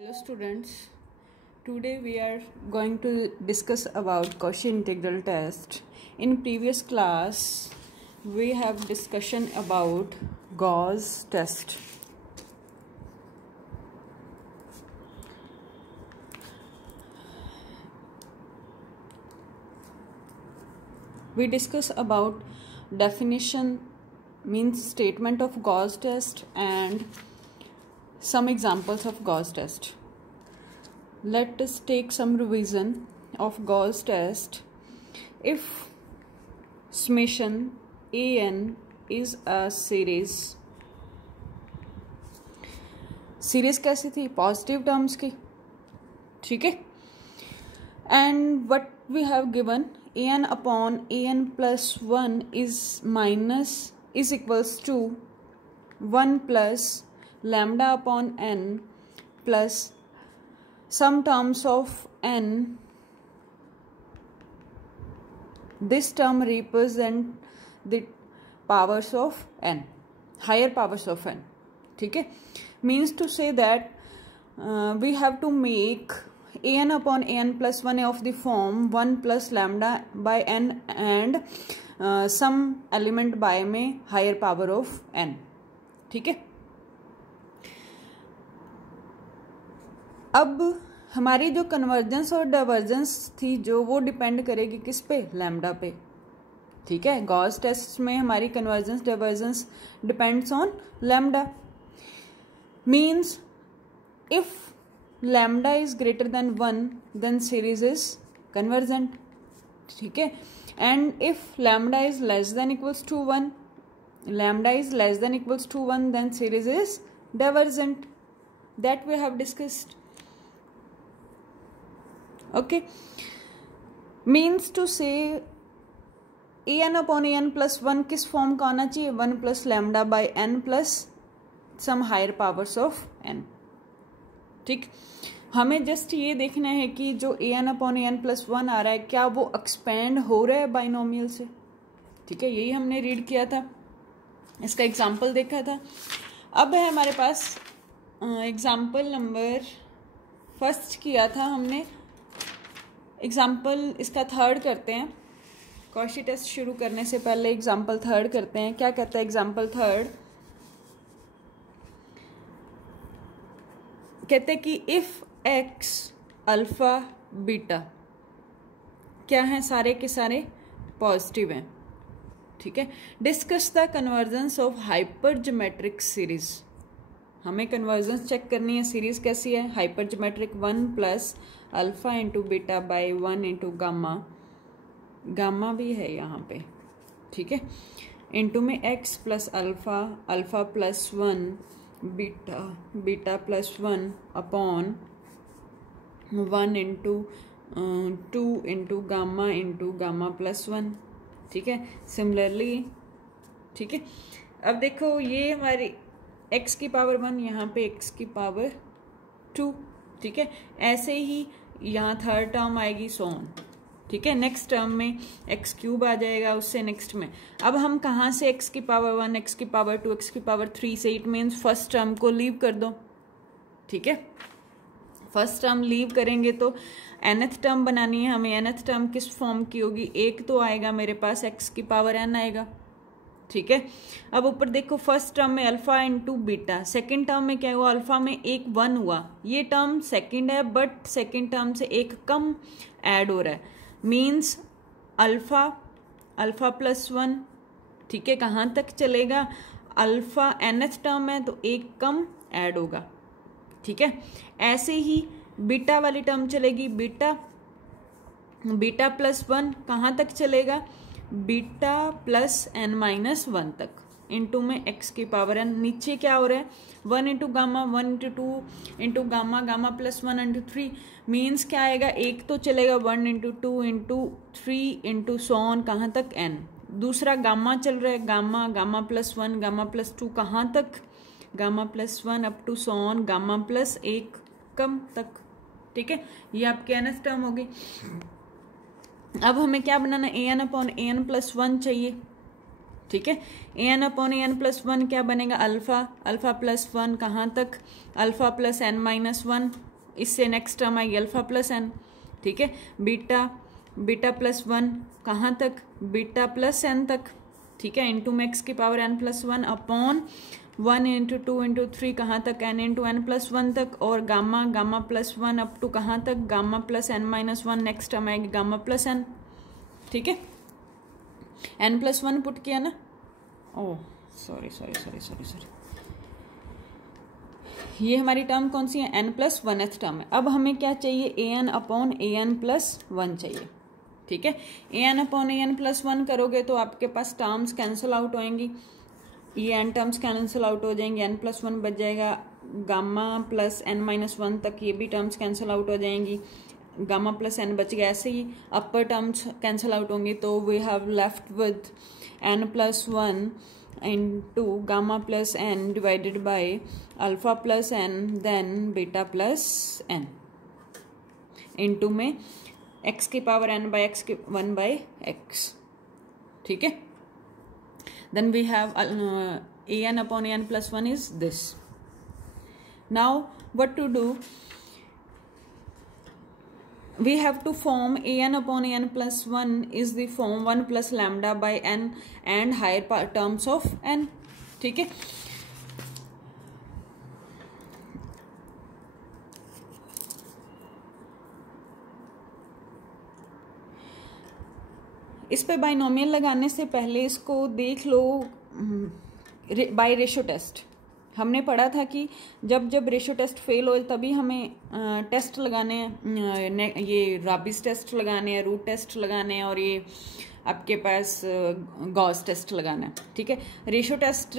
Hello students, today we are going to discuss about Cauchy integral test. In previous class we have discussion about Gauss test. We discuss about definition, means statement of Gauss test, and some examples of Gauss test. Let us take some revision of Gauss test. If summation an is a series कैसी थी? Positive terms की, ठीक है. And what we have given an upon an plus 1 is equals to 1 plus lambda upon n plus some terms of n. This term represent the powers of n, higher powers of n, ठीक है. Means to say that we have to make an upon an plus 1 of the form 1 plus lambda by n and some element by में higher power of n, ठीक है. अब हमारी जो convergence और divergence थी जो वो डिपेंड करेगी किस पे? लैम्डा पे, ठीक है. गॉस टेस्ट में हमारी convergence divergence depends on lambda. Means if lambda is greater than 1 then series is convergent, ठीक है. And if lambda is less than equals to 1, lambda is less than equals to 1 then series is divergent. That we have discussed. Okay, means to say an upon an plus 1 किस form का आना चाहिए? 1 plus lambda by n plus some higher powers of n, ठीक. हमें just ये देखना है कि जो an upon an plus 1 आ रहा है क्या वो एक्सपेंड हो रहा है बाइनोमियल से, ठीक है. यही हमने रीड किया था, इसका एग्जाम्पल देखा था. अब है हमारे पास एग्जाम्पल नंबर फर्स्ट किया था हमने. एग्जाम्पल इसका थर्ड करते हैं. कॉशी टेस्ट शुरू करने से पहले एग्जाम्पल थर्ड करते हैं. क्या कहता है एग्जाम्पल थर्ड? कहते हैं कि इफ एक्स अल्फा बीटा क्या है? सारे के सारे पॉजिटिव हैं, ठीक है. Discuss the convergence of hyper geometric series. हमें कन्वर्जेंस चेक करनी है. सीरीज कैसी है? Hyper geometric. 1 plus alpha into beta by 1 into gamma, gamma भी है यहाँ पे, ठीक है. इंटू में x plus alpha, alpha plus 1 beta, beta plus 1 upon 1 into 2 into gamma plus 1, ठीक है. सिमिलरली, ठीक है. अब देखो ये हमारी x की पावर 1, यहाँ पे x की पावर 2, ठीक है. ऐसे ही यहाँ थर्ड टर्म आएगी सोन, ठीक है. नेक्स्ट टर्म में एक्स क्यूब आ जाएगा, उससे नेक्स्ट में. अब हम कहाँ से x की पावर 1, x की पावर 2, x की पावर 3 से? इट मीन्स फर्स्ट टर्म को लीव कर दो, ठीक है. फर्स्ट टर्म लीव करेंगे तो nth टर्म बनानी है हमें. nth टर्म किस फॉर्म की होगी? एक तो आएगा मेरे पास x की पावर n आएगा, ठीक है. अब ऊपर देखो फर्स्ट टर्म में alpha into beta, second term में क्या हुआ? अल्फा में एक 1 हुआ. ये टर्म सेकेंड है बट सेकेंड टर्म से एक कम ऐड हो रहा है. मीन्स अल्फा, अल्फा प्लस 1, ठीक है. कहाँ तक चलेगा? अल्फा nth टर्म है तो एक कम ऐड होगा, ठीक है. ऐसे ही बीटा वाली टर्म चलेगी. बीटा, बीटा प्लस 1 कहाँ तक चलेगा? बीटा प्लस n माइनस 1 तक. इंटू में x की पावर n. नीचे क्या हो रहा है? 1 into gamma, 1 into 2 into gamma, gamma plus 1 into 3. Means क्या आएगा? एक तो चलेगा 1 इंटू 2 इंटू 3 इंटू सोन, कहाँ तक? n. दूसरा गामा चल रहा है. Gamma, gamma plus 1, gamma plus 2 कहाँ तक? गामा प्लस 1 अप टू सोन गामा प्लस 1 कम तक, ठीक है. ये आपकी nth टर्म होगी. अब हमें क्या बनाना? an अपॉन an प्लस 1 चाहिए, ठीक है। एन अपॉन एन +1 क्या बनेगा, अल्फा, अल्फा +1 कहाँ तक, अल्फा +n -1 इससे नेक्स्ट टर्म आएगी अल्फा प्लस एन, ठीक है। बीटा प्लस वन कहाँ तक, बीटा प्लस एन तक, ठीक है, इंटू में एक्स की power n plus one upon 1 into 2 into 3 कहाँ तक, n into n plus one तक, और gamma plus one up to कहाँ तक, gamma plus n minus one, next term आएगी गामा प्लस एन, ठीक है। एन प्लस वन पुट किया ना, ओह सॉरी, ये हमारी टर्म कौन सी है, एन प्लस वनथ टर्म है। अब हमें क्या चाहिए, A N upon a n plus one चाहिए, ठीक है। A N upon a n plus one करोगे तो आपके पास टर्म्स कैंसिल आउट होएंगी, ये एन टर्म्स कैंसिल आउट हो जाएंगे, एन प्लस वन बच जाएगा, gamma plus n minus one तक ये भी टर्म्स कैंसिल आउट हो जाएंगी, गामा प्लस एन बच गया, ऐसे ही अपर टर्म्स कैंसिल आउट होंगी, तो we have left with n plus one into gamma plus n divided by alpha plus n then beta plus n into में x की पावर एन बाय एक्स की one by x, ठीक है। Then we have a N upon a n plus one is this. Now what to do, we have to form an upon an plus 1 is the form 1 plus lambda by n and higher terms of n, ठीक है। इस पे binomial लगाने से पहले इसको देख लो bye ratio test. हमने पढ़ा था कि जब रेशो टेस्ट फेल हो तभी हमें टेस्ट लगाने हैं, ये राबिस टेस्ट लगाने हैं, रूट टेस्ट लगाने हैं, और ये आपके पास गॉस टेस्ट लगाना है, ठीक है। रेशो टेस्ट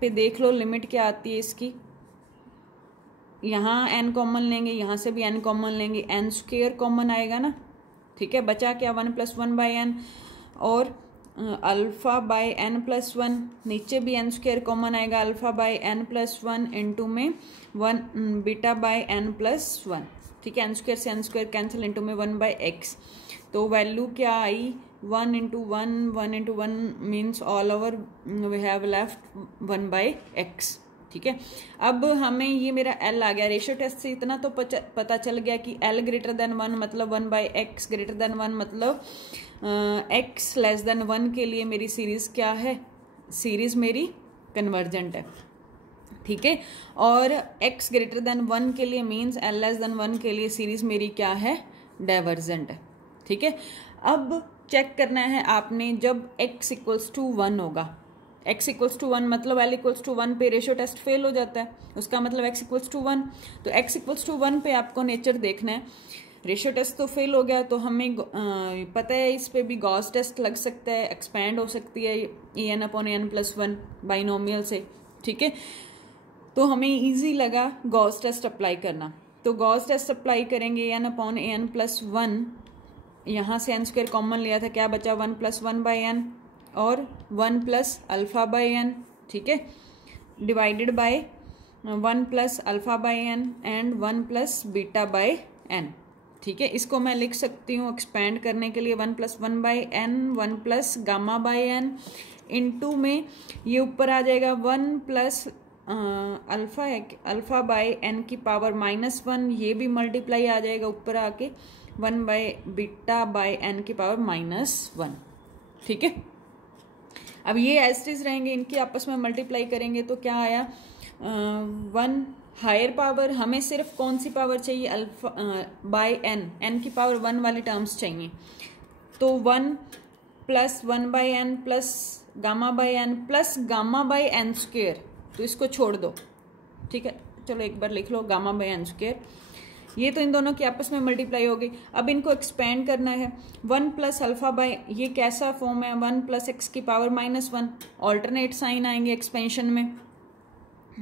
पे देख लो लिमिट क्या आती है इसकी, यहाँ एन कॉमन लेंगे, यहाँ से भी एन कॉमन लेंगे, एन स्क्वेयर कॉमन आएगा ना, ठीक है। बचा क्या, one plus one by N, और alpha by N plus one, नीचे भी एन स्क्वेयर कॉमन आएगा, alpha by N plus one into में one beta by N plus one, ठीक है। एन स्क्वेयर से एन स्क्वेयर कैंसिल, इंटू में one by X, तो वैल्यू क्या आई, one into one means all over we have left one by x, ठीक है। अब हमें ये मेरा एल आ गया, रेशियो टेस्ट से इतना तो पता चल गया कि एल ग्रेटर देन वन मतलब one by x greater than one मतलब एक्स लेस देन वन के लिए मेरी सीरीज क्या है, सीरीज मेरी कन्वर्जेंट है, ठीक है। और एक्स ग्रेटर देन वन के लिए means L less than one के लिए सीरीज मेरी क्या है, डाइवर्जेंट है, ठीक है। अब चेक करना है आपने, जब x इक्वल्स टू वन होगा, x इक्वल्स टू वन मतलब l इक्वल्स टू वन पे रेशियो टेस्ट फेल हो जाता है, उसका मतलब x इक्वल्स टू वन, तो x इक्वल्स टू वन पे आपको नेचर देखना है। रेशियो टेस्ट तो फेल हो गया, तो हमें पता है इस पे भी गॉस टेस्ट लग सकता है, एक्सपैंड हो सकती है A N upon N plus one binomial से, ठीक है। तो हमें इजी लगा गॉस टेस्ट अप्लाई करना, तो गॉस टेस्ट अप्लाई करेंगे N upon N plus one, यहाँ से एन स्क्वायर कॉमन लिया था, क्या बचा, one plus one by N और one plus alpha by N, ठीक है, divided by one plus alpha by N and one plus beta by N, ठीक है। इसको मैं लिख सकती हूँ एक्सपैंड करने के लिए one plus one by n one plus gamma by n into में ये ऊपर आ जाएगा one plus alpha by n की पावर माइनस वन, ये भी मल्टीप्लाई आ जाएगा ऊपर आके one by beta by n की पावर माइनस वन, ठीक है। अब ये एज इट इज रहेंगे, इनकी आपस में मल्टीप्लाई करेंगे तो क्या आया, वन हायर पावर, हमें सिर्फ कौन सी पावर चाहिए, अल्फा बाई एन, एन की पावर वन वाले टर्म्स चाहिए, तो one plus one by n plus gamma by n plus gamma by n square, तो इसको छोड़ दो, ठीक है। चलो एक बार लिख लो गामा बाई एन स्क्वेयर, ये तो इन दोनों की आपस में मल्टीप्लाई हो गई। अब इनको एक्सपेंड करना है, वन प्लस अल्फा बाई, ये कैसा फॉर्म है, वन प्लस एक्स की power minus one, alternate sign आएंगे एक्सपेंशन में,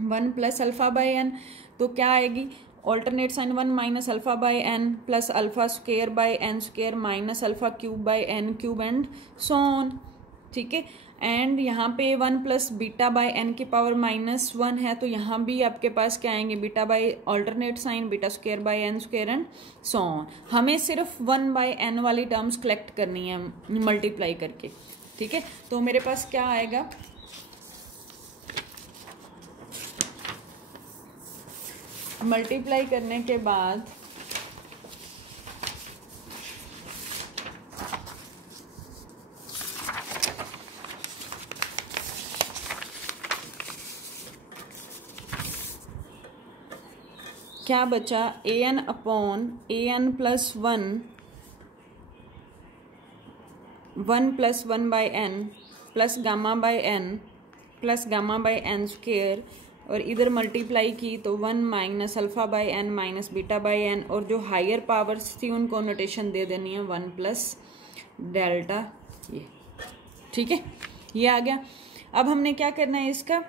one plus alpha by n, तो क्या आएगी, alternate sign one minus alpha by n plus alpha square by n square minus alpha cube by n cube and so on, ठीक है। And यहाँ पे one plus beta by n की power minus one है, तो यहाँ भी आपके पास क्या आएंगे, beta by alternate sign beta square by n square and so on. हमें सिर्फ वन बाई एन वाली टर्म्स कलेक्ट करनी है मल्टीप्लाई करके, ठीक है। तो मेरे पास क्या आएगा, मल्टीप्लाई करने के बाद क्या बचा, an upon an plus 1 plus 1 by n plus gamma by n plus gamma by n square, और इधर मल्टीप्लाई की तो 1 minus alpha by n minus beta by n, और जो हायर पावर्स थी उनको नोटेशन दे देनी है 1 प्लस डेल्टा, ये ठीक है, ये आ गया। अब हमने क्या करना है इसका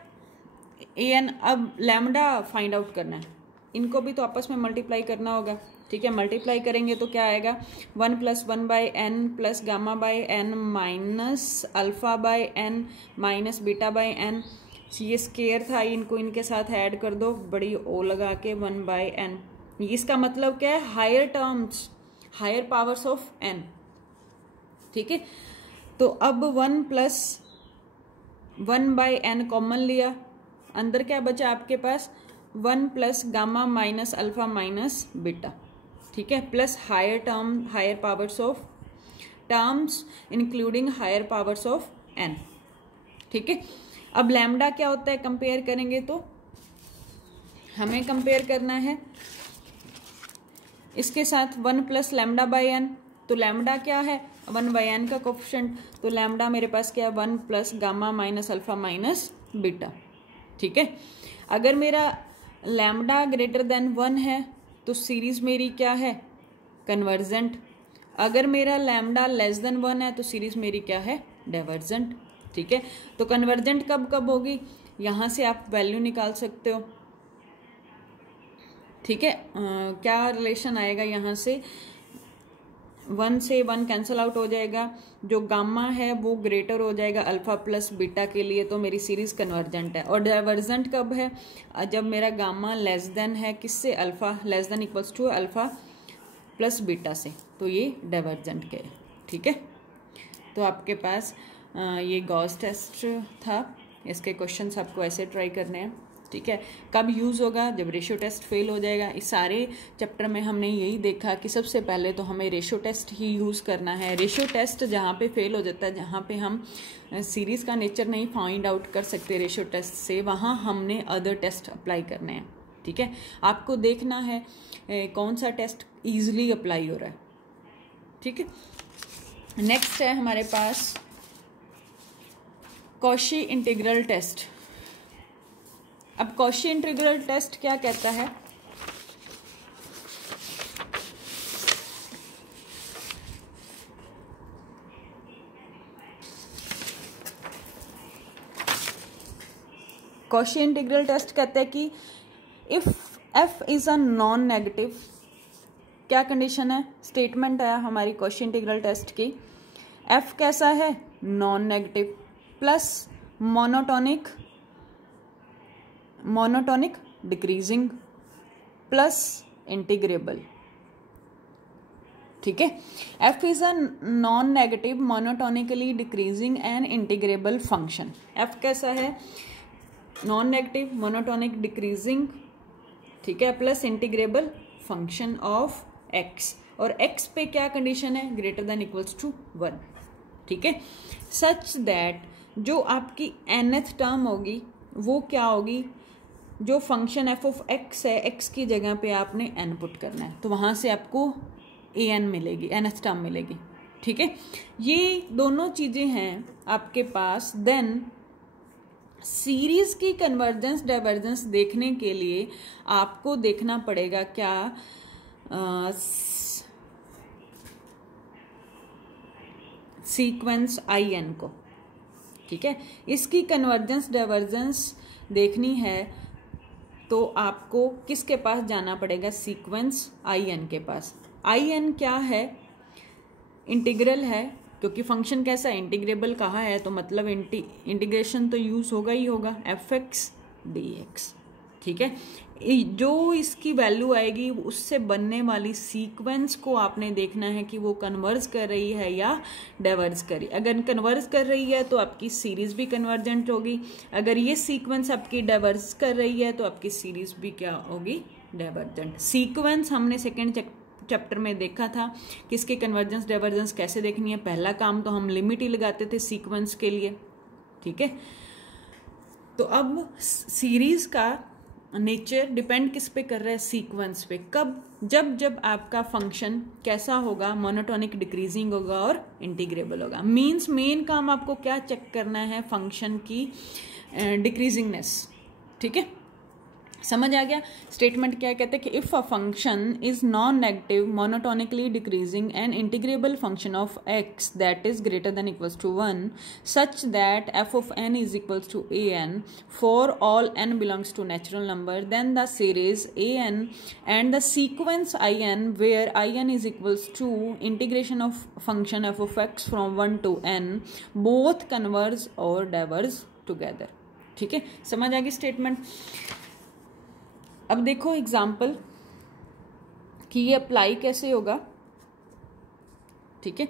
an, अब लैम्डा फाइंड आउट करना है, इनको भी तो आपस में मल्टीप्लाई करना होगा, ठीक है। मल्टीप्लाई करेंगे तो क्या आएगा, 1 plus 1 by n plus gamma by n minus alpha by n minus beta by n, ये स्केयर था, इनको इनके साथ ऐड कर दो बड़ी ओ लगा के 1 बाई एन। इसका मतलब क्या है, higher terms, higher powers of n, ठीक है। तो अब 1 प्लस 1 बाई एन कॉमन लिया, अंदर क्या बचा आपके पास, 1 plus gamma minus alpha minus beta, ठीक है, plus higher term, higher powers of terms including higher powers of n, ठीक है। अब लैम्डा क्या होता है, कंपेयर करेंगे तो हमें कंपेयर करना है इसके साथ 1 प्लस लैम्डा बाई एन, तो लैम्डा क्या है 1 बाई एन का कोफिशिएंट, तो लैम्डा मेरे पास क्या है 1 plus gamma minus alpha minus beta, ठीक है। अगर मेरा लैम्डा ग्रेटर देन 1 है तो सीरीज मेरी क्या है, कन्वर्जेंट। अगर मेरा लैम्डा लेस देन 1 है तो सीरीज मेरी क्या है, डाइवर्जेंट, ठीक है। तो कन्वर्जेंट कब कब होगी, यहां से आप वैल्यू निकाल सकते हो, ठीक है। क्या रिलेशन आएगा यहाँ से 1 से 1 कैंसिल आउट हो जाएगा, जो गामा है वो ग्रेटर हो जाएगा अल्फा प्लस बीटा के लिए, तो मेरी सीरीज कन्वर्जेंट है। और डाइवर्जेंट कब है, जब मेरा गामा लेस देन है किससे, alpha less than equals to alpha plus beta से, तो ये डाइवर्जेंट के है, ठीक है। तो आपके पास ये गॉस टेस्ट था, इसके क्वेश्चंस आपको ऐसे ट्राई करने हैं, ठीक है। कब यूज़ होगा, जब रेशियो टेस्ट फेल हो जाएगा। इस सारे चैप्टर में हमने यही देखा कि सबसे पहले तो हमें रेशियो टेस्ट ही यूज़ करना है। रेशियो टेस्ट जहाँ पे फेल हो जाता है, जहाँ पे हम सीरीज़ का नेचर नहीं फाइंड आउट कर सकते रेशियो टेस्ट से, वहाँ हमने अदर टेस्ट अप्लाई करने हैं, ठीक है। आपको देखना है कौन सा टेस्ट ईजिली अप्लाई हो रहा है, ठीक है। नेक्स्ट है हमारे पास कॉशी इंटीग्रल टेस्ट। अब कॉशी इंटीग्रल टेस्ट क्या कहता है, कॉशी इंटीग्रल टेस्ट कहता है कि if F is a non negative, क्या कंडीशन है, स्टेटमेंट है हमारी कॉशी इंटीग्रल टेस्ट की, एफ कैसा है, non negative plus monotonic decreasing plus integrable, ठीक है। F is a non negative monotonically decreasing and integrable function. F कैसा है, नॉन नेगेटिव मोनोटोनिक डिक्रीजिंग, ठीक है, plus integrable function of x, और एक्स पे क्या कंडीशन है, ग्रेटर देन इक्वल्स टू 1, ठीक है। सच दैट जो आपकी nth टर्म होगी वो क्या होगी, जो फंक्शन एफ ऑफ एक्स है, एक्स की जगह पे आपने n पुट करना है, तो वहां से आपको an मिलेगी, nth टर्म मिलेगी, ठीक है। ये दोनों चीजें हैं आपके पास। देन सीरीज की कन्वर्जेंस डाइवर्जेंस देखने के लिए आपको देखना पड़ेगा क्या, सीक्वेंस in को, ठीक है। इसकी कन्वर्जेंस डाइवर्जेंस देखनी है तो आपको किसके पास जाना पड़ेगा, सीक्वेंस in के पास। in क्या है, इंटीग्रल है, क्योंकि फंक्शन कैसा है, इंटीग्रेबल कहा है, तो मतलब इंटीग्रेशन तो यूज होगा ही होगा, fx dx, ठीक है। जो इसकी वैल्यू आएगी उससे बनने वाली सीक्वेंस को आपने देखना है कि वो कन्वर्ज कर रही है या डाइवर्ज कर रही है। अगर कन्वर्ज कर रही है तो आपकी सीरीज भी कन्वर्जेंट होगी, अगर ये सीक्वेंस आपकी डाइवर्ज कर रही है तो आपकी सीरीज भी क्या होगी, डाइवर्जेंट। सीक्वेंस हमने सेकेंड चैप्टर में देखा था कि इसके कन्वर्जेंस डाइवर्जेंस कैसे देखनी है। पहला काम तो हम लिमिट ही लगाते थे सीक्वेंस के लिए, ठीक है। तो अब सीरीज का नेचर डिपेंड किस पे कर रहा है, सीक्वेंस पे। कब? जब आपका फंक्शन कैसा होगा, मोनोटोनिक डिक्रीजिंग होगा और इंटीग्रेबल होगा। मीन्स मेन काम आपको क्या चेक करना है, फंक्शन की डिक्रीजिंगनेस, ठीक है। समझ आ गया? स्टेटमेंट क्या कहते हैं कि if a function is non negative monotonically decreasing and integrable function of x that is greater than equals to 1 such that f of n is equals to a n for all n belongs to natural number, then the series a n and the sequence I n where I n is equals to integration of function f of x from 1 to n both converge और diverge together, ठीक है। समझ आ गई statement? अब देखो example कि ये apply कैसे होगा, ठीक है।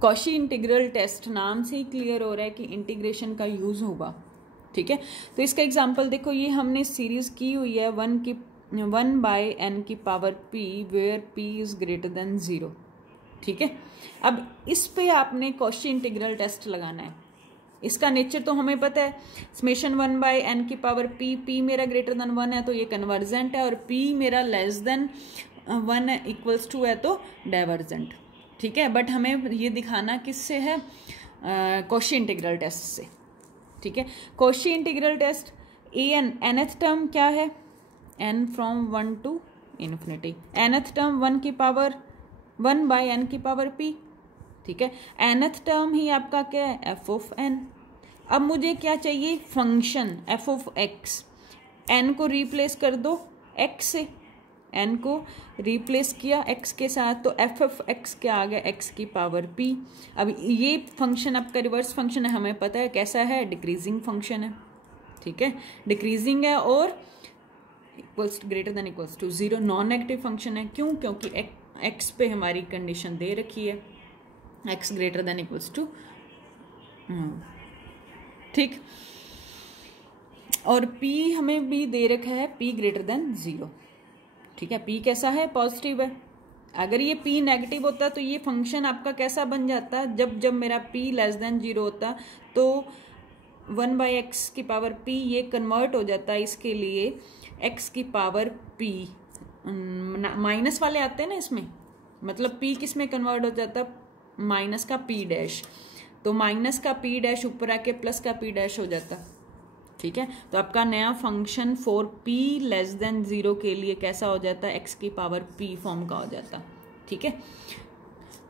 कॉशी इंटीग्रल टेस्ट नाम से ही क्लियर हो रहा है कि इंटीग्रेशन का यूज होगा, ठीक है। तो इसका एग्जाम्पल देखो, ये हमने सीरीज की हुई है 1 by n की power p where p is greater than 0, ठीक है। अब इस पे आपने कॉशी इंटीग्रल टेस्ट लगाना है। इसका नेचर तो हमें पता है, समेशन 1 by n की पावर p मेरा ग्रेटर देन 1 है तो ये कन्वर्जेंट है, और p मेरा लेस देन 1 इक्वल्स टू है तो डाइवर्जेंट, ठीक है। बट हमें ये दिखाना किससे है, कॉशी इंटीग्रल टेस्ट से, ठीक है। Cauchy integral test nth term क्या है, n from 1 to infinity, nth term 1 की पावर 1 by n की पावर p, ठीक है। nth टर्म ही आपका क्या है, f ऑफ n। अब मुझे क्या चाहिए, function f of x, n को रिप्लेस कर दो x से, n को रिप्लेस किया x के साथ तो f ऑफ x क्या आ गया, x की पावर p। अब ये फंक्शन आपका रिवर्स फंक्शन है, हमें पता है कैसा है, डिक्रीजिंग फंक्शन है, ठीक है। डिक्रीजिंग है और equals greater than equals to 0, non negative function है। क्यों? क्योंकि x पे हमारी कंडीशन दे रखी है x greater than equals to, ठीक। और p हमें भी दे रखा है p ग्रेटर देन 0, ठीक है। p कैसा है, पॉजिटिव है। अगर ये p नेगेटिव होता तो ये फंक्शन आपका कैसा बन जाता, जब मेरा p लेस देन 0 होता तो 1 by x की पावर p ये कन्वर्ट हो जाता इसके लिए x की पावर p, माइनस वाले आते हैं ना इसमें, मतलब p किस में कन्वर्ट हो जाता, माइनस का p डैश, तो माइनस का p डैश ऊपर आके प्लस का p डैश हो जाता, ठीक है। तो आपका नया function for p less than 0 के लिए कैसा हो जाता है, x की पावर p फॉर्म का हो जाता, ठीक है।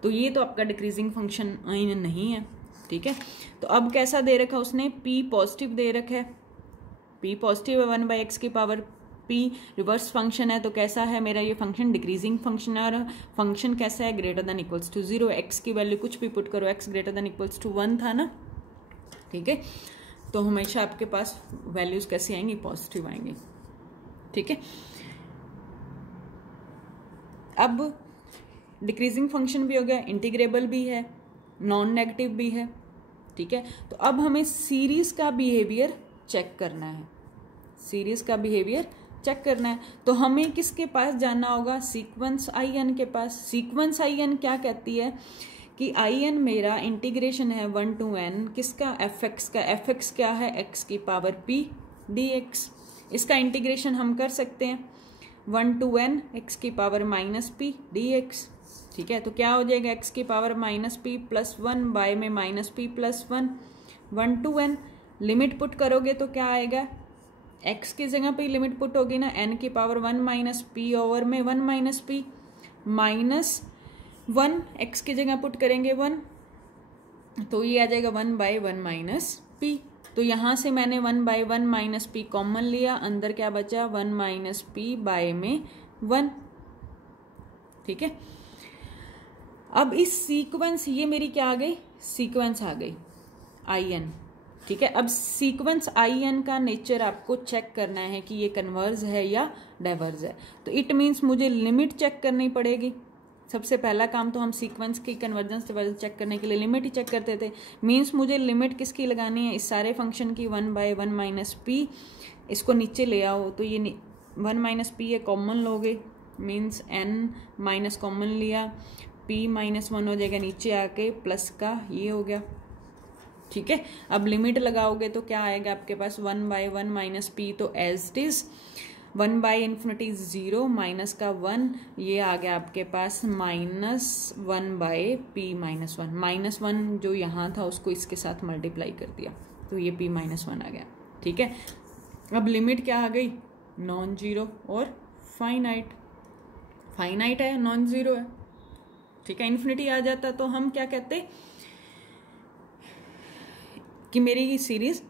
तो ये तो आपका डिक्रीजिंग फंक्शन नहीं है, ठीक है। तो अब कैसा दे रखा उसने, p पॉजिटिव दे रखा है, p पॉजिटिव है, 1 by x की पावर p रिवर्स फंक्शन है, तो कैसा है मेरा ये फंक्शन, डिक्रीजिंग फंक्शन है, और फंक्शन कैसा है, greater than equals to 0। x की वैल्यू कुछ भी पुट करो, x greater than equals to 1 था ना, ठीक है। तो हमेशा आपके पास वैल्यूज कैसी आएंगी, पॉजिटिव आएंगी, ठीक है। अब डिक्रीजिंग फंक्शन भी हो गया, इंटीग्रेबल भी है, नॉन नेगेटिव भी है, ठीक है। तो अब हमें सीरीज का बिहेवियर चेक करना है, सीरीज का बिहेवियर चेक करना है। तो हमें किसके पास जाना होगा, सीक्वेंस आई एन के पास। सीक्वेंस आई एन क्या कहती है कि आई एन मेरा इंटीग्रेशन है 1 to n किसका, एफ एक्स का। एफ एक्स क्या है, एक्स की पावर p dx। इसका इंटीग्रेशन हम कर सकते हैं 1 to n एक्स की पावर -p dx, ठीक है। तो क्या हो जाएगा, एक्स की पावर -p प्लस 1 बाय में -p plus 1, 1 to n। Limit put करोगे तो क्या आएगा, x की जगह पे लिमिट पुट होगी ना, n की पावर 1 - p ओवर में 1 - p माइनस 1, x की जगह पुट करेंगे 1 तो ये आ जाएगा 1 by 1 - p। तो यहाँ से मैंने 1 by 1 - p कॉमन लिया, अंदर क्या बचा, 1 - p बाय में 1, ठीक है। अब इस सीक्वेंस, ये मेरी क्या आ गई, सीक्वेंस आ गई आई एन, ठीक है। अब सीक्वेंस आई एन का नेचर आपको चेक करना है कि ये कन्वर्ज है या डाइवर्ज है। तो इट मीन्स मुझे लिमिट चेक करनी पड़ेगी। सबसे पहला काम तो हम सीक्वेंस की कन्वर्जेंस डाइवर्जेंस चेक करने के लिए लिमिट ही चेक करते थे। मीन्स मुझे लिमिट किसकी लगानी है, इस सारे फंक्शन की 1 by 1 - p। इसको नीचे ले आओ तो ये वन माइनस पी है, कॉमन लोगे मीन्स एन माइनस कॉमन लिया, पी माइनस वन हो जाएगा, नीचे आके प्लस का ये हो गया, ठीक है। अब लिमिट लगाओगे तो क्या आएगा आपके पास, one by one minus P तो as it is, one by infinity zero minus का वन, ये आ गया आपके पास minus one by P minus one, minus one जो यहाँ था उसको इसके साथ मल्टीप्लाई कर दिया तो ये पी माइनस वन आ गया, ठीक है। अब लिमिट क्या आ गई, नॉन जीरो और फाइनाइट, फाइनाइट है नॉन जीरो है, ठीक है। इन्फिनिटी आ जाता तो हम क्या कहते कि मेरी सीरीज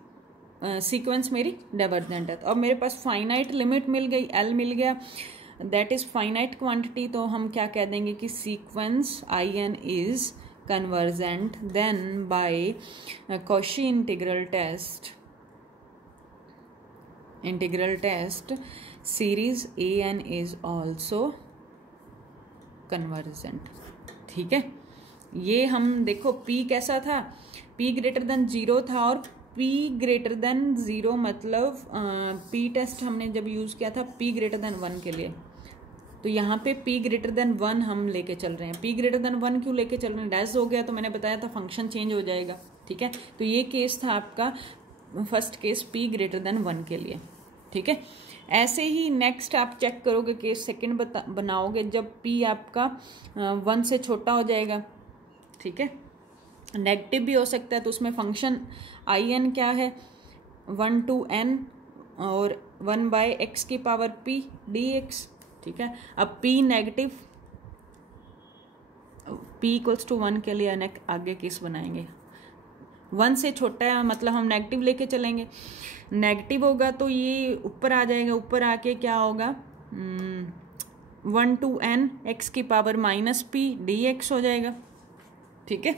सीक्वेंस मेरी डाइवर्जेंट है। तो अब मेरे पास फाइनाइट लिमिट मिल गई, एल मिल गया, दैट इज फाइनाइट क्वांटिटी, तो हम क्या कह देंगे कि sequence I n is convergent, then by Cauchy integral test series a n is also convergent, ठीक है। ये हम देखो P कैसा था, P ग्रेटर देन जीरो था, और P ग्रेटर देन जीरो मतलब P टेस्ट हमने जब यूज किया था P ग्रेटर देन वन के लिए, तो यहाँ पे P ग्रेटर देन वन हम लेके चल रहे हैं। P ग्रेटर देन वन क्यों लेके चल रहे हैं, डैश हो गया तो मैंने बताया था फंक्शन चेंज हो जाएगा, ठीक है। तो ये केस था आपका first case P greater than one के लिए, ठीक है। ऐसे ही नेक्स्ट आप चेक करोगे केस सेकंड बनाओगे जब P आपका वन से छोटा हो जाएगा, ठीक है। नेगेटिव भी हो सकता है तो उसमें फंक्शन आई एन क्या है, वन टू एन और वन बाय एक्स की पावर पी डी एक्स, ठीक है। अब P negative, P equals to one के लिए आगे केस बनाएंगे, वन से छोटा है मतलब हम नेगेटिव लेके चलेंगे, नेगेटिव होगा तो ये ऊपर आ जाएगा, ऊपर आके क्या होगा, वन टू एन एक्स की power minus P d x हो जाएगा, ठीक है।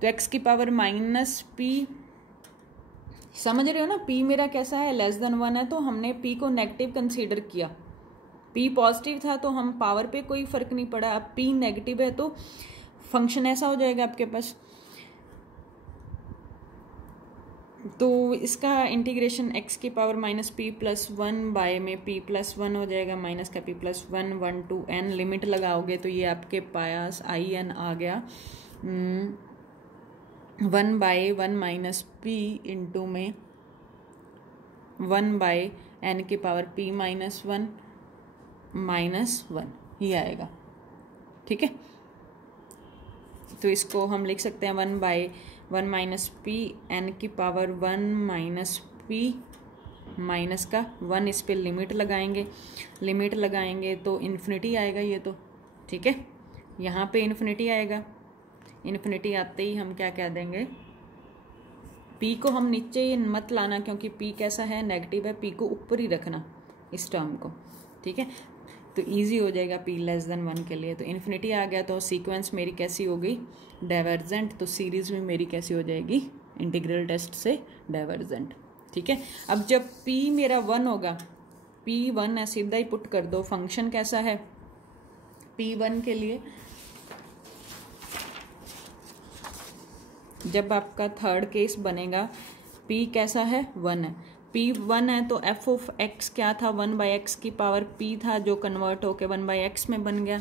तो x की पावर माइनस पी, समझ रहे हो ना, p मेरा कैसा है, लेस देन वन है, तो हमने p को नेगेटिव कंसीडर किया, p पॉजिटिव था तो हम पावर पे कोई फर्क नहीं पड़ा, अब p नेगेटिव है तो फंक्शन ऐसा हो जाएगा आपके पास। तो इसका इंटीग्रेशन x की power minus P plus one by में p प्लस वन हो जाएगा, माइनस का p plus one, one two n, limit लगाओगे तो ये आपके पास आई एन आ गया one by one minus P into में वन बाय एन की power p minus one minus one, ये आएगा, ठीक है। तो इसको हम लिख सकते हैं one by one minus P N की power one minus P minus का वन, इस पे लिमिट लगाएंगे तो इन्फिनिटी आएगा ये तो, ठीक है। यहाँ पे इन्फिनिटी आएगा, इन्फिनिटी आते ही हम क्या कह देंगे, P को हम नीचे मत लाना क्योंकि P कैसा है, नेगेटिव है, P को ऊपर ही रखना इस टर्म को, ठीक है। तो इजी हो जाएगा P लेस देन वन के लिए, तो इन्फिनिटी आ गया तो सीक्वेंस मेरी कैसी हो गई, डाइवर्जेंट, तो सीरीज में मेरी कैसी हो जाएगी, इंटीग्रल टेस्ट से डाइवर्जेंट, ठीक है। अब जब P मेरा वन होगा, P वन है, सीधा ही पुट कर दो, फंक्शन कैसा है P वन के लिए, जब आपका थर्ड केस बनेगा P कैसा है, वन है, P वन है तो f ऑफ x क्या था, वन बाई एक्स की पावर P था जो कन्वर्ट होके वन बाई एक्स में बन गया।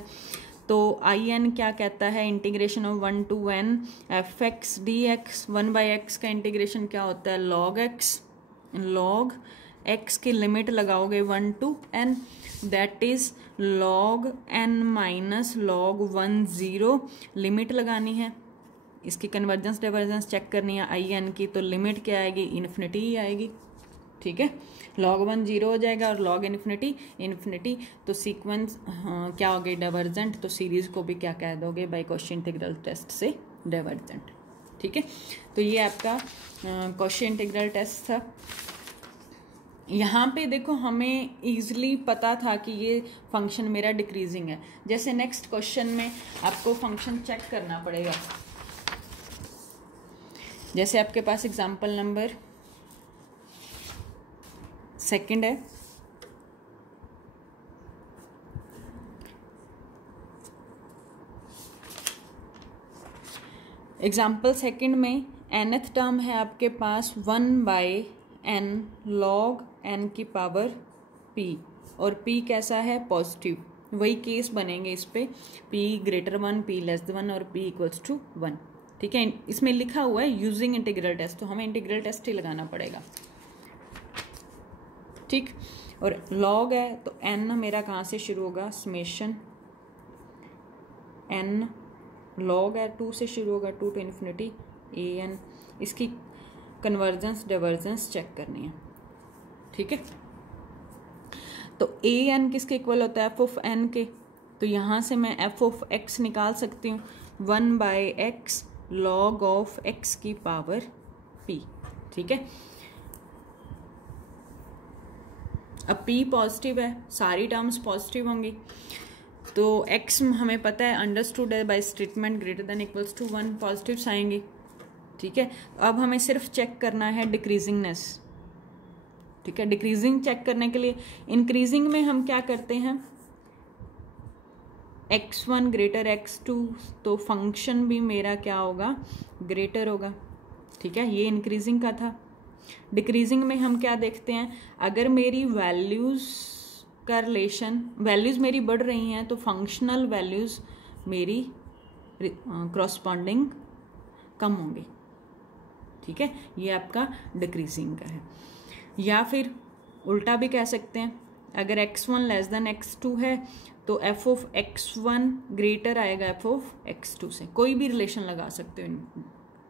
तो आई एन क्या कहता है, integration of one to n f x d x, one by x का इंटीग्रेशन क्या होता है, लॉग एक्स, लॉग एक्स की लिमिट लगाओगे one to n, that is log n minus log one zero, limit लगानी है, इसकी कन्वर्जेंस डाइवर्जेंस चेक करनी है आई एन की, तो लिमिट क्या आएगी, इन्फिनिटी ही आएगी, ठीक है। लॉग वन जीरो हो जाएगा और लॉग इन्फिनिटी, तो सीक्वेंस क्या हो गई, डाइवर्जेंट, तो सीरीज को भी क्या कह दोगे, बाय कॉशी इंटीग्रल टेस्ट से डाइवर्जेंट, ठीक है। तो ये आपका कॉशी इंटीग्रल टेस्ट था। यहाँ पे देखो हमें ईजिली पता था कि ये फंक्शन मेरा डिक्रीजिंग है, जैसे नेक्स्ट क्वेश्चन में आपको फंक्शन चेक करना पड़ेगा, जैसे आपके पास एग्जाम्पल नंबर सेकंड है, एग्जाम्पल सेकंड में nth टर्म है आपके पास one by N log N की पावर p, और p कैसा है, पॉजिटिव, वही केस बनेंगे इस पे, p ग्रेटर 1, p लेस 1 और p इक्वल्स टू 1। ठीक है, इसमें लिखा हुआ है यूजिंग इंटीग्रल टेस्ट, तो हमें इंटीग्रल टेस्ट ही लगाना पड़ेगा। ठीक, और लॉग है तो n मेरा कहाँ से शुरू होगा, समेशन n लॉग है 2 से शुरू होगा, 2 to इन्फिनिटी an, इसकी कन्वर्जेंस डाइवर्जेंस चेक करनी है। ठीक है, तो an किसके इक्वल होता है, f ऑफ n के, तो यहाँ से मैं f ऑफ x निकाल सकती हूँ 1/x log ऑफ x की पावर p। ठीक है, अब p पॉजिटिव है, सारी टर्म्स पॉजिटिव होंगी, तो x हमें पता है अंडरस्टूड है by statement greater than equals to 1, positives आएंगे। ठीक है, अब हमें सिर्फ चेक करना है डिक्रीजिंगनेस। ठीक है, डिक्रीजिंग चेक करने के लिए इंक्रीजिंग में हम क्या करते हैं, x1 ग्रेटर x2, तो फंक्शन भी मेरा क्या होगा, ग्रेटर होगा। ठीक है, ये इंक्रीजिंग का था। डिक्रीजिंग में हम क्या देखते हैं, अगर मेरी वैल्यूज का रिलेशन, वैल्यूज मेरी बढ़ रही हैं तो फंक्शनल वैल्यूज मेरी करस्पॉन्डिंग कम होंगी। ठीक है, ये आपका डिक्रीजिंग का है। या फिर उल्टा भी कह सकते हैं, अगर x1 लेस देन x2 है तो f ऑफ x1 ग्रेटर आएगा f ऑफ x2 से, कोई भी रिलेशन लगा सकते हो।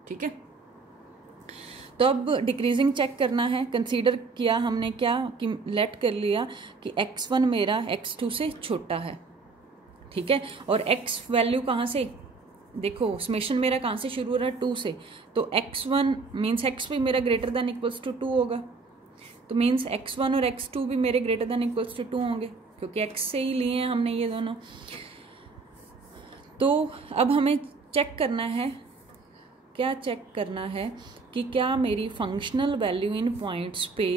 ठीक है, तो अब डिक्रीजिंग चेक करना है, कंसीडर किया हमने क्या कि लेट कर लिया कि x1 मेरा x2 से छोटा है। ठीक है, और x वैल्यू कहाँ से, देखो समेशन मेरा कहाँ से शुरू हो रहा है, 2 से, तो x1 मीन्स x भी मेरा ग्रेटर देन इक्वल्स टू 2 होगा, तो मीन्स x1 और x2 भी मेरे ग्रेटर देन इक्वल्स टू 2 होंगे, क्योंकि x से ही लिए हैं हमने ये दोनों। तो अब हमें चेक करना है, क्या चेक करना है कि क्या मेरी फंक्शनल वैल्यू इन पॉइंट्स पे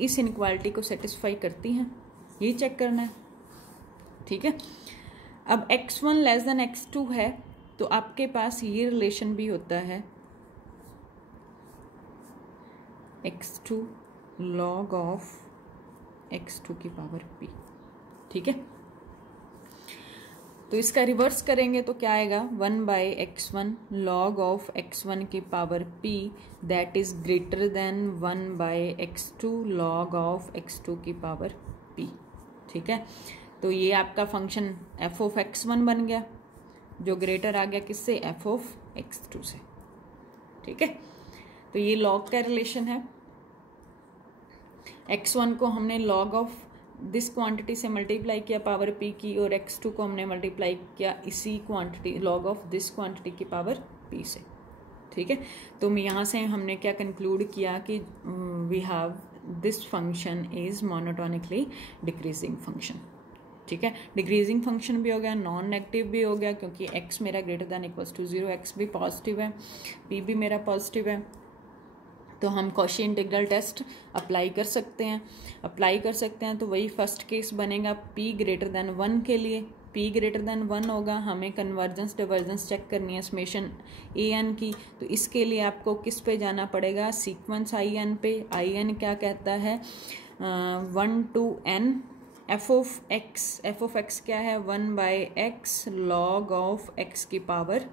इस इनक्वालिटी को सेटिस्फाई करती हैं, ये चेक करना है। ठीक है, अब x1 लेस देन x2 है तो आपके पास ये रिलेशन भी होता है x2 log ऑफ x2 की पावर p। ठीक है, तो इसका रिवर्स करेंगे तो क्या आएगा, 1/x1 log ऑफ x1 की power p that is greater then 1/x2 log of x2 की पावर p। ठीक है, तो ये आपका फंक्शन f ऑफ x1 बन गया, जो ग्रेटर आ गया किससे, f ऑफ x2 से। ठीक है, तो ये log का रिलेशन है। x1 को हमने log ऑफ दिस क्वांटिटी से मल्टीप्लाई किया पावर p की, और x2 को हमने मल्टीप्लाई किया इसी quantity log of this quantity की पावर p से। ठीक है, तो यहाँ से हमने क्या कंक्लूड किया कि we have this function is monotonically decreasing function. ठीक है, डिक्रीजिंग फंक्शन भी हो गया, नॉन नेगेटिव भी हो गया, क्योंकि x मेरा greater than equals to 0, x भी पॉजिटिव है, p भी मेरा पॉजिटिव है, तो हम कॉशी इंटीग्रल टेस्ट अप्लाई कर सकते हैं। तो वही फर्स्ट केस बनेगा p ग्रेटर देन 1 के लिए, p ग्रेटर देन 1 होगा, हमें कन्वर्जेंस डाइवर्जेंस चेक करनी है समेशन an की, तो इसके लिए आपको किस पे जाना पड़ेगा, सीक्वेंस in पे। in क्या कहता है, 1 to n f of x क्या है, 1/x log ऑफ x की पावर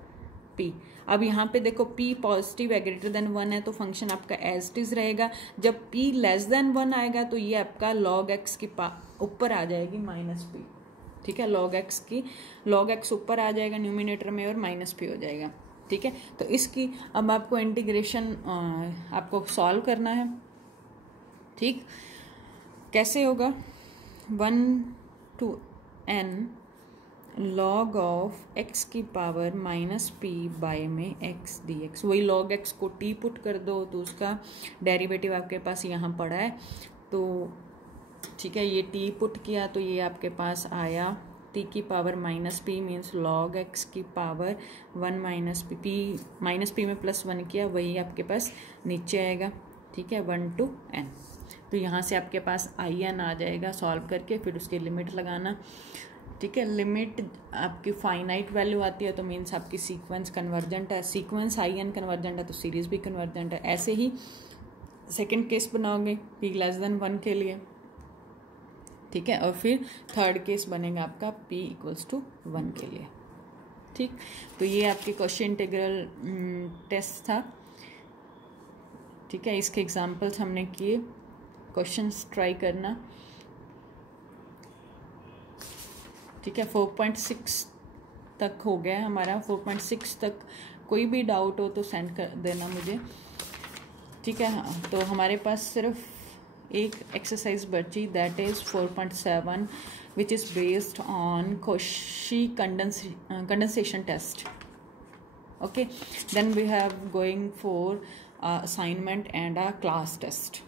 p। अब यहाँ पे देखो p पॉजिटिव है, ग्रेटर देन 1 है, तो फंक्शन आपका एज इट इज रहेगा। जब p लेस देन 1 आएगा तो ये आपका log x की ऊपर आ जाएगी -p। ठीक है, log x ऊपर आ जाएगा न्यूमिनेटर में और -p हो जाएगा। ठीक है, तो इसकी अब आपको इंटीग्रेशन आपको सॉल्व करना है। ठीक, कैसे होगा, 1 to n log of x की पावर -p बाय में x dx, वही log x को t पुट कर दो तो उसका डेरिवेटिव आपके पास यहाँ पड़ा है, तो ठीक है, ये t पुट किया तो ये आपके पास आया t की power -p means log x की पावर 1 -p में +1 किया, वही आपके पास नीचे आएगा। ठीक है, 1 to n, तो यहाँ से आपके पास in आ जाएगा सॉल्व करके, फिर उसकी लिमिट लगाना। ठीक है, लिमिट आपकी फाइनाइट वैल्यू आती है तो मीन्स आपकी सीक्वेंस कन्वर्जेंट है, सीक्वेंस in कन्वर्जेंट है तो सीरीज भी कन्वर्जेंट है। ऐसे ही सेकंड केस बनाओगे p लेस देन 1 के लिए, ठीक है। और फिर थर्ड केस बनेगा आपका p इक्वल्स टू 1 के लिए। ठीक, तो ये आपके क्वेश्चन इंटीग्रल टेस्ट था। ठीक है, इसके एग्जांपल्स हमने किए, क्वेश्चंस ट्राई करना। ठीक है, 4.6 तक हो गया है हमारा। 4.6 तक कोई भी डाउट हो तो सेंड कर देना मुझे। ठीक है, हाँ, तो हमारे पास सिर्फ एक एक्सरसाइज बची, that is 4.7 which is based on Cauchy condensation test. Okay, then we have going for assignment and a class test.